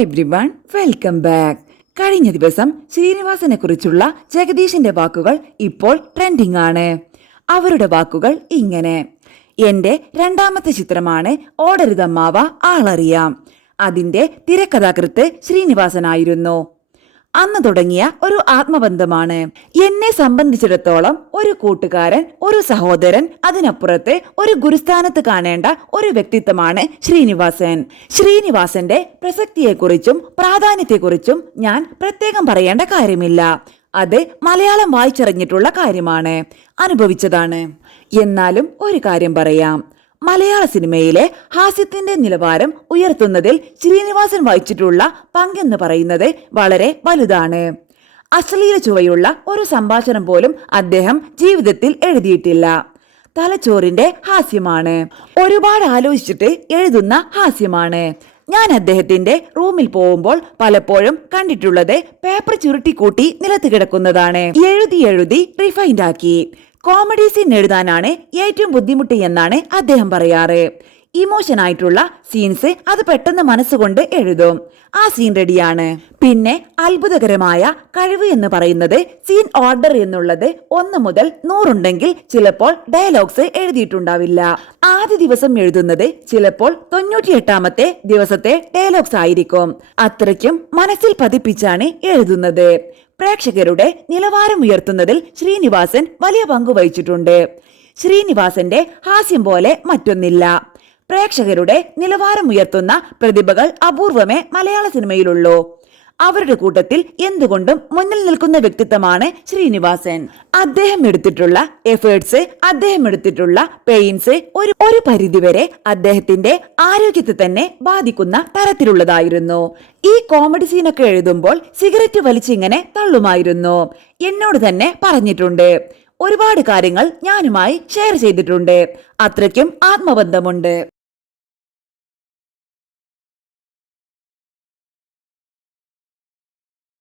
Hi everyone, welcome back. കഴിഞ്ഞ ദിവസം ശ്രീനിവാസനെ കുറിച്ചുള്ള ജഗദീഷിന്റെ വാക്കുകൾ ഇപ്പോൾ ട്രെൻഡിംഗ് ആണ്. അവരുടെ വാക്കുകൾ ഇങ്ങനെ: എന്റെ രണ്ടാമത്തെ ചിത്രമാണ് ഓടരുതമ്മാവ ആളറിയാം. അതിന്റെ തിരക്കഥാകൃത്ത് ശ്രീനിവാസനായിരുന്നു. അന്ന് തുടങ്ങിയ ഒരു ആത്മബന്ധമാണ്. എന്നെ സംബന്ധിച്ചിടത്തോളം ഒരു കൂട്ടുകാരൻ, ഒരു സഹോദരൻ, അതിനപ്പുറത്ത് ഒരു ഗുരുസ്ഥാനത്ത് കാണേണ്ട ഒരു വ്യക്തിത്വമാണ് ശ്രീനിവാസൻ. ശ്രീനിവാസന്റെ പ്രസക്തിയെക്കുറിച്ചും പ്രാധാന്യത്തെക്കുറിച്ചും ഞാൻ പ്രത്യേകം പറയേണ്ട കാര്യമില്ല. അത് മലയാളം വായിച്ചറിഞ്ഞിട്ടുള്ള കാര്യമാണ്, അനുഭവിച്ചതാണ്. എന്നാലും ഒരു കാര്യം പറയാം. മലയാള സിനിമയിലെ ഹാസ്യത്തിന്റെ നിലവാരം ഉയർത്തുന്നതിൽ ശ്രീനിവാസൻ വഹിച്ചിട്ടുള്ള പങ്കെന്ന് പറയുന്നത് വളരെ വലുതാണ്. അശ്ലീല ചുവയുള്ള ഒരു സംഭാഷണം പോലും അദ്ദേഹം ജീവിതത്തിൽ എഴുതിയിട്ടില്ല. തലച്ചോറിന്റെ ഹാസ്യമാണ്. ഒരുപാട് ആലോചിച്ചിട്ട് എഴുതുന്ന ഹാസ്യമാണ്. ഞാൻ അദ്ദേഹത്തിന്റെ റൂമിൽ പോകുമ്പോൾ പലപ്പോഴും കണ്ടിട്ടുള്ളത് പേപ്പർ ചുരുട്ടിക്കൂട്ടി നിലത്ത് കിടക്കുന്നതാണ്. എഴുതി റിഫൈൻഡ് ആക്കി. കോമഡി സീൻ എഴുതാനാണ് ഏറ്റവും ബുദ്ധിമുട്ട് എന്നാണ് അദ്ദേഹം പറയാറ്. ഇമോഷൻ ആയിട്ടുള്ള സീൻസ് അത് പെട്ടെന്ന് മനസ്സുകൊണ്ട് എഴുതും. ആ സീൻ റെഡിയാണ്. പിന്നെ അത്ഭുതകരമായ കഴിവ് എന്ന് പറയുന്നത് സീൻ ഓർഡർ എന്നുള്ളത് 1 മുതൽ 100 ഉണ്ടെങ്കിൽ ചിലപ്പോൾ ഡയലോഗ്സ് എഴുതിയിട്ടുണ്ടാവില്ല. ആദ്യ ദിവസം എഴുതുന്നത് ചിലപ്പോൾ 98ാമത്തെ ദിവസത്തെ ഡയലോഗ്സ് ആയിരിക്കും. അത്രയ്ക്കും മനസ്സിൽ പതിപ്പിച്ചാണ് എഴുതുന്നത്. പ്രേക്ഷകരുടെ നിലവാരം ഉയർത്തുന്നതിൽ ശ്രീനിവാസൻ വലിയ പങ്ക് വഹിച്ചിട്ടുണ്ട്. ശ്രീനിവാസന്റെ ഹാസ്യം പോലെ മറ്റൊന്നില്ല. പ്രേക്ഷകരുടെ നിലവാരം ഉയർത്തുന്ന പ്രതിഭകൾ അപൂർവമേ മലയാള സിനിമയിലുള്ളൂ. അവരുടെ കൂട്ടത്തിൽ എന്തുകൊണ്ടും മുന്നിൽ നിൽക്കുന്ന വ്യക്തിത്വമാണ് ശ്രീനിവാസൻ. അദ്ദേഹം എടുത്തിട്ടുള്ള എഫേർട്സ്, അദ്ദേഹം എടുത്തിട്ടുള്ള പെയിൻസ് ഒരു പരിധിവരെ അദ്ദേഹത്തിന്റെ ആരോഗ്യത്തെ തന്നെ ബാധിക്കുന്ന തരത്തിലുള്ളതായിരുന്നു. ഈ കോമഡി സീനൊക്കെ എഴുതുമ്പോൾ സിഗരറ്റ് വലിച്ചിങ്ങനെ തള്ളുമായിരുന്നു. എന്നോട് തന്നെ പറഞ്ഞിട്ടുണ്ട്. ഒരുപാട് കാര്യങ്ങൾ ഞാനുമായി ഷെയർ ചെയ്തിട്ടുണ്ട്. അത്രയ്ക്കും ആത്മബന്ധമുണ്ട്.